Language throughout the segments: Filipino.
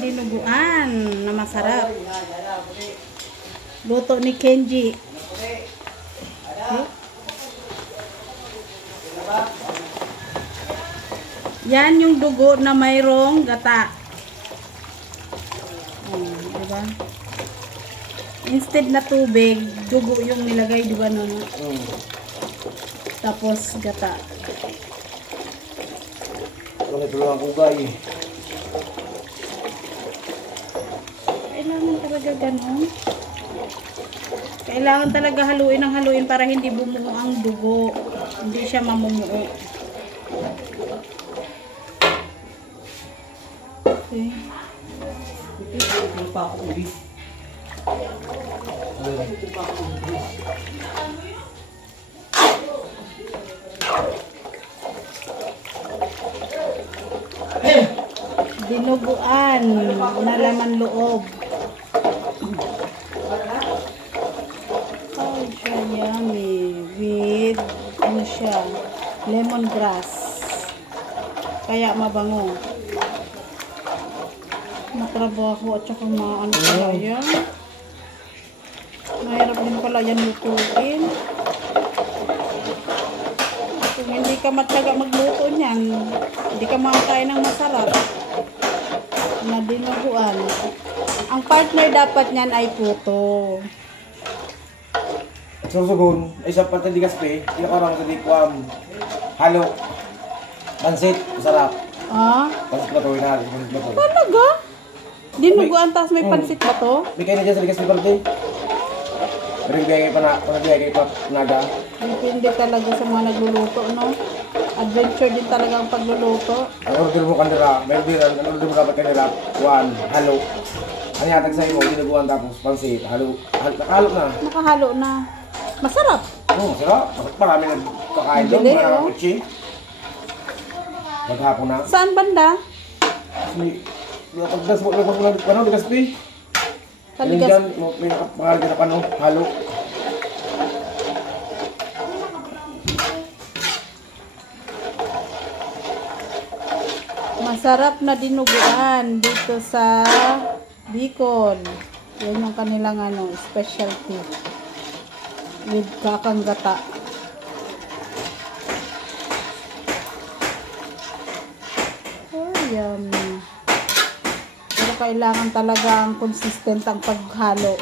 dinuguan na masarap. Luto ni Kenji. Yan yung dugo na mayroong gata. Diba? Instead na tubig, dugo yung nilagay, diba no? Tapos gata. Ito lang ang kugay. Kailangan talaga ganun. Kailangan talaga haluin ng haluin para hindi bumuo ang dugo. Hindi siya mamumuo. Okay. Dinuguan na laman loob. Oh, siya yummy. With, ano siya, lemongrass. Kaya mabango. Matrabaho at saka ano pala yan. Mahirap din pala yan lutuin. Kung hindi ka matyaga magluto niyan, hindi ka makakain ng masarap na dinuguan. Ang partner dapat niyan ay puto. Susugon, ay sa pantadigas pe, pinakarang sa dikwam. Halo. Pansit, masarap. Pansit ba ito? Pansit ba ito? Talaga? Dinuguan tapos may pansit ba to? May kayo na dyan sa digas pe parte. Pero yung biyay kayo pa naga. Depende talaga sa mga nagluluto, no? Adventure din talaga ang pagluluto. Ang order mo kanila, may orderan, ang order mo dapat kanila, halo. Ano yatag sa imo, dinuguan tapos pansit, halo. Nakahalo na. Nakahalo na. Masarap. Oo, masarap. Marami nagkakain doon, Bili, marami kutsi. Maghapon na. Saan banda? Pagdas mo, ano, digas pi? Kaligas. May pangalan ka na halo. Masarap na dinuguan dito sa Bicol. Yan yung kanilang specialty. With kakang gata. Oh, yummy. Pero kailangan talaga ang consistent ang paghalo.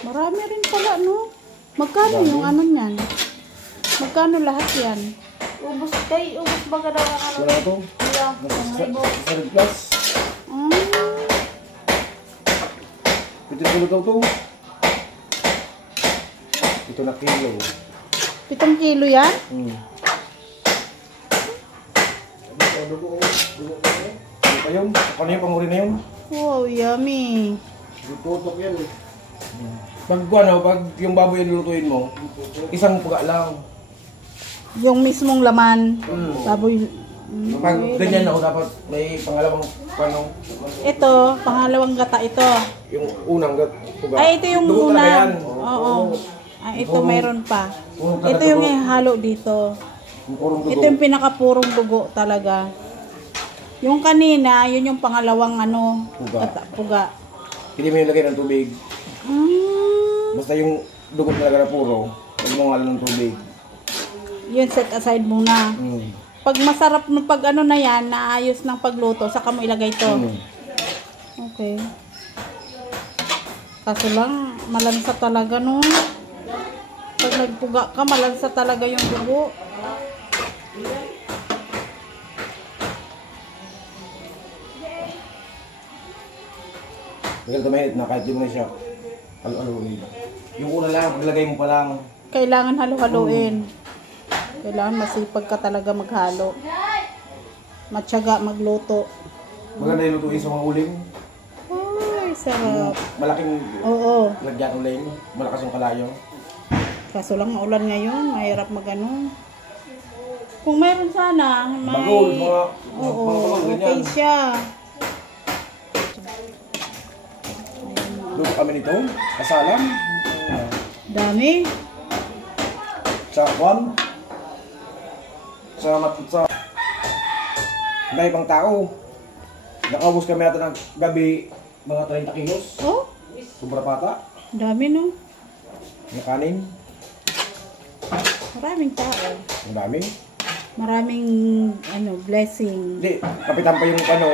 Marami rin pala, no? Magkano yung ano niyan? Magkano lahat yan? Ubus baga daw ang ano. Wala ito? Wala. 100 plus. Pitin ko daw ito. Ito na kilo. 7 kilo yan? Ano pa yun? Ano yung panguri na yun? Wow, yummy. Tutok yan eh. Pag yung baboy yung lulutuin mo, isang puga lang. Yung mismong laman. Baboy. Pag ganyan ako, dapat may pangalawang Ito, pangalawang gata ito. yung unang puga. Ay, ito yung Dugo talaga yan. unang. Oo. Ay, ito mayroon pa. Purong talaga Ito yung dugo. ihalo dito. Yung purong dugo. Ito yung pinakapurong dugo talaga. Yung kanina, yun yung pangalawang puga. Hindi mo yung lagay ng tubig. Basta yung dugo talaga na puro, huwag mo nga ng tubig. Yun, set aside muna. Pag masarap na na yan, naayos ng pagluto, saka mo ilagay to. Okay. Kaso lang, malansa talaga, no? Pag nagpuga ka, malansa talaga yung dugo. Magal kamahit na kahit di mo na siya halo-haloin. Yung una lang, paglagay mo pa lang. Kailangan halo-haloin. Kailangan masipag ka talaga maghalo. Matyaga magluto. Maganda yung lutuin sa mga uling. Ay, sarap. Malaking Oo. lagyan uling, malakas yung kalayo. Kaso lang maulan ngayon, mahirap magano. Kung meron sana, may... Bagol, mga... Oo, mga okay ganyan. siya. Doon kami nito, kasalan. Dami. Sa kwan. Sa may ibang tao. Nakaubos kami natin ng gabi mga 30 kilos. Oh, Sobra pata. dami no. Yung kanin. Maraming tao. Ang dami. Maraming blessing. Hindi, kapitan pa yung ano.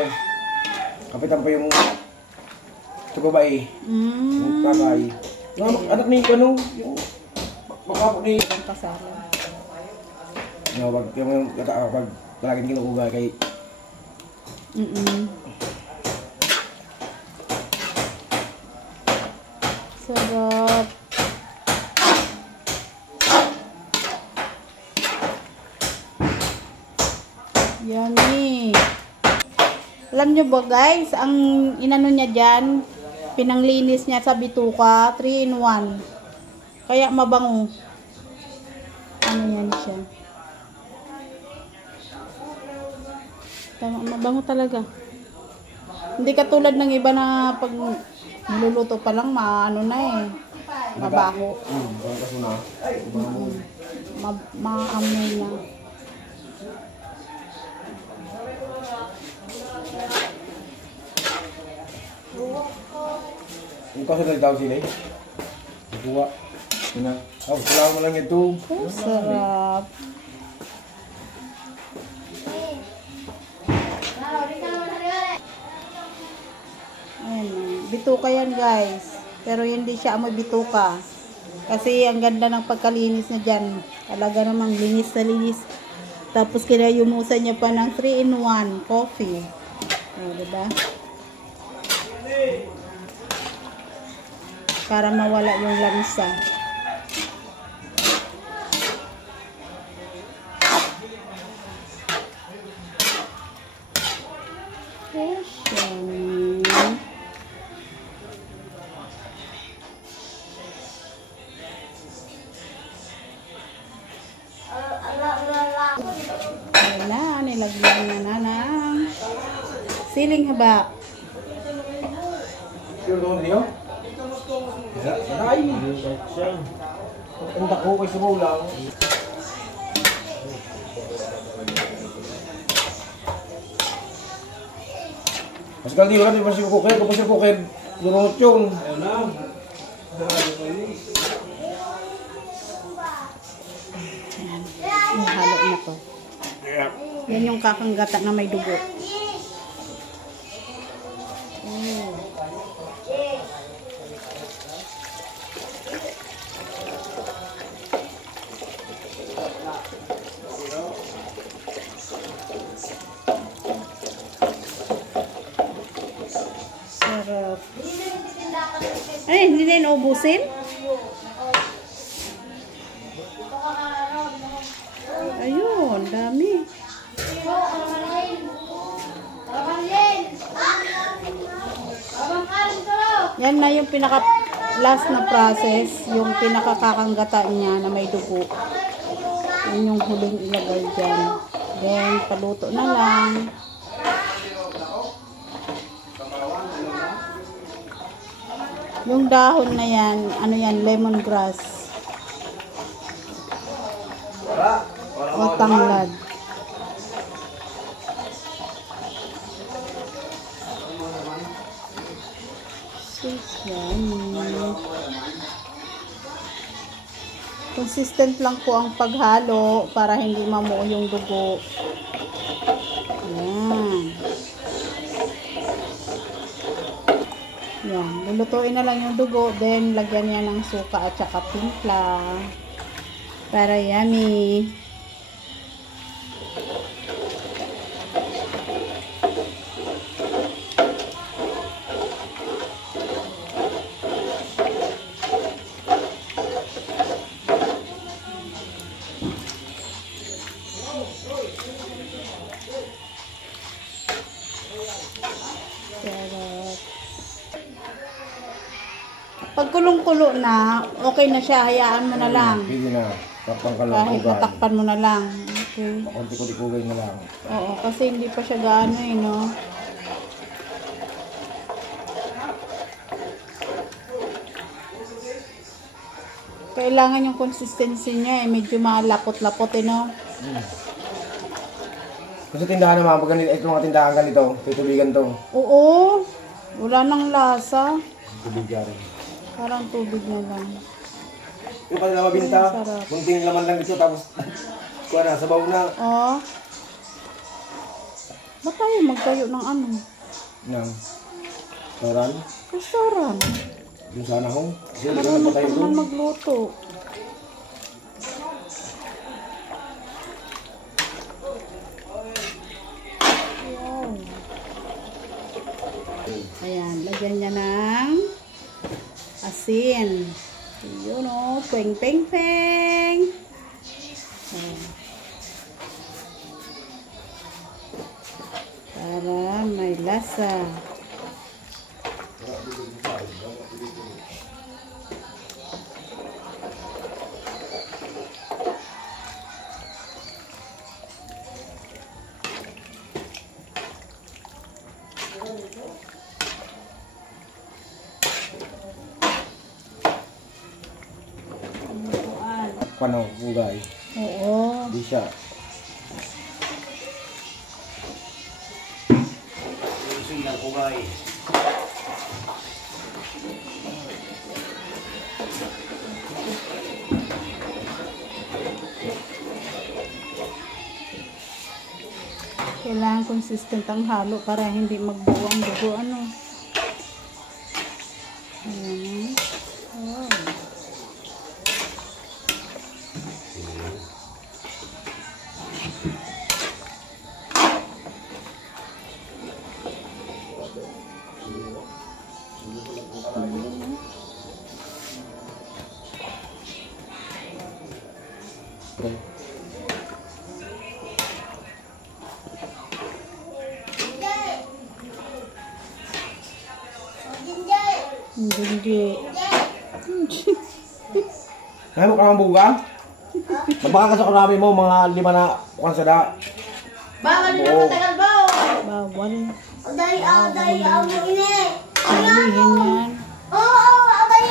Kapitan pa yung sa babae. Yung tatay. Yung anak ni ano. Yung makapok ni... Ang kasalan. Pag palaging kinukuha kay... Sarap. Yummy. Alam nyo ba guys, ang inano niya dyan, pinanglinis niya sa bituka, 3 in 1. Kaya mabango. Ano yan siya? Mabango talaga. Hindi katulad ng iba na pag niluluto pa lang, maano na eh. Mabaho. Parang kaso na. Maamoy na. Yung kaso na daw sila eh. Nagkuha. Yun na. Oh, kailangan mo lang ito. Oh, sarap. Ayan, bituka yan guys. Pero hindi siya amoy bituka. Kasi ang ganda ng pagkalinis na dyan. Talaga namang linis na linis. Tapos kinayumusan niya pa ng 3 in 1 coffee. O, diba? Para mawala yung lamsa. Ayan na, nilagyan na ng siling haba. Yung doon niyo? Ay! Ang dako kay Sumulang. Mas kaldi wala, di ba siya kukir? Kapag siya kukir, durot yun. Ayun na. Ayan, yung halo na to. Yan yung kakanggata na may dugo. Sarap. Ay, hindi na inuubusin? Ayun, dami. Yan na yung pinaka last na process, yung pinakakakanggata niya na may dugo. Yan yung huling ilagay dyan. Then, paluto na lang. Yung dahon na yan, ano yan, lemongrass. O tanglad. Yan. Consistent lang po ang paghalo para hindi mamuo yung dugo. Yan. Yan. Lulutuin na lang yung dugo. Then, lagyan niya ng suka at saka timpla. Para yummy. Pag kulong-kulo na, okay na siya, hayaan mo na lang. Pwede na. Tapang ka lang. Kahit matakpan mo na lang. Okay. Konti-konti na lang. Oo, kasi hindi pa siya gaano eh, no? Kailangan yung consistency niya eh, medyo malapot-lapot eh, no? Kasi tindahan naman, pag ganito, ito mga tindahan ganito, tutubigan to. Oo, wala nang lasa. Tubigan. Parang tubig na lang. Yung kanila mabinta, Ay, sarap. kunting laman lang ito, tapos kuha na, sabaw na. Oo. Ba't tayo magtayo ng ano? Nang, toran, Restaurant. yung sana hong. Kasi hindi ko Marunong na ka tayo naman doon. magluto. Wow. Ayan, lagyan niya ng asin. Yun o, peng peng peng. Ayan. Para may lasa. Paano, bugay. Oo. Di siya. Using na bugay. Kailangan consistent ang halo para hindi magbuo ang dugo, ano. Ayan. Wow. Hindi. Kaya mo ka mga buga? Mabaka sa karami mo, mga 5 na kansada. Bawal na matagal ba? Bawal. Aday, amo ini. Pilihin yan. Oo, aday.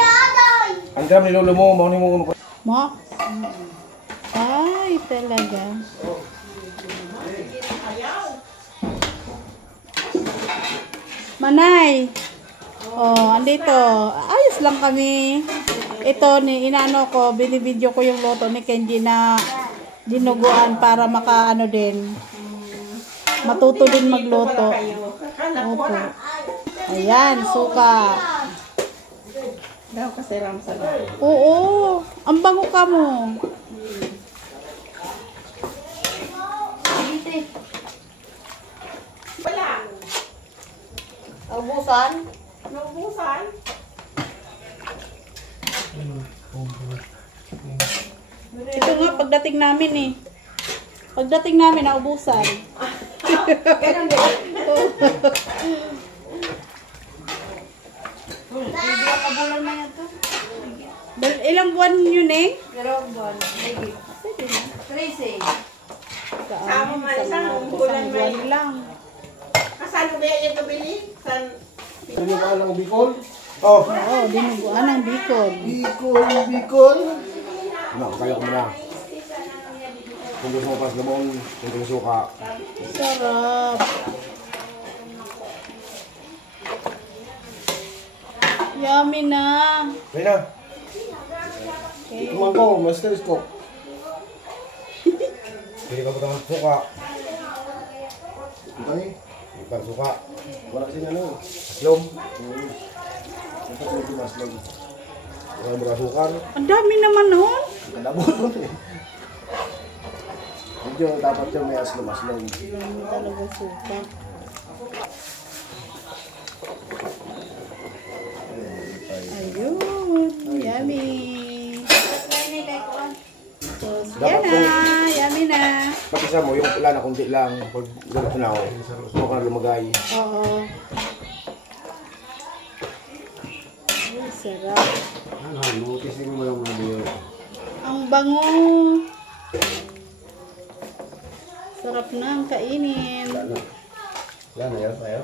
Ang dami nilolo mo, mauni mo uno. Mo? Ay, talaga. Manay. Oh, andito. Ayos lang kami. Ito, inano ko, binibidyo ko yung loto ni Kenji na dinuguan para makaano din. Matuto din magluto. Opo. Ayan, suka. Daw kasi ram sa Oo, ang bango ka mo. Wala. Naubusan? Naubusan? Ito nga, pagdating namin eh. Pagdating namin, naubusan. Ganun din. Hindi ka bulan na yan to. Ilang buwan yun eh? Dalawang buwan. Sige. Pwede na. Tracy. Saan? man, isang bulan Isang buwan lang. Kasano ba yung nabili? San? Ano yung pangalan ng Bicol? Oh. Oo, dinuguan ng Bicol. Bicol. Ano, kaya ko muna. Kung gusto mo pas lamon, kung gusto ka. Sarap. Yummy na. Kaya na. Okay. Tumang ko, master ko. Pwede ka patang suka. Ito eh. Ipar suka. Wala sila ano. Aslom. Ito ko yung aslom. Wala mga sukar. Ang dami naman nun. Kalabot ko eh. Medyo dapat yung may aslom. Dami talaga suka. Ayun. Yummy. Yan na. Yummy na. Pati sa mo, yung pula na kunti lang. Pag ganito na ako, gusto ko na lumagay. Oo. Ay, sarap. Ano, notice mo lang mga biyo. Ang bango. Sarap na ang kainin. Wala na. Wala na yun, tayo.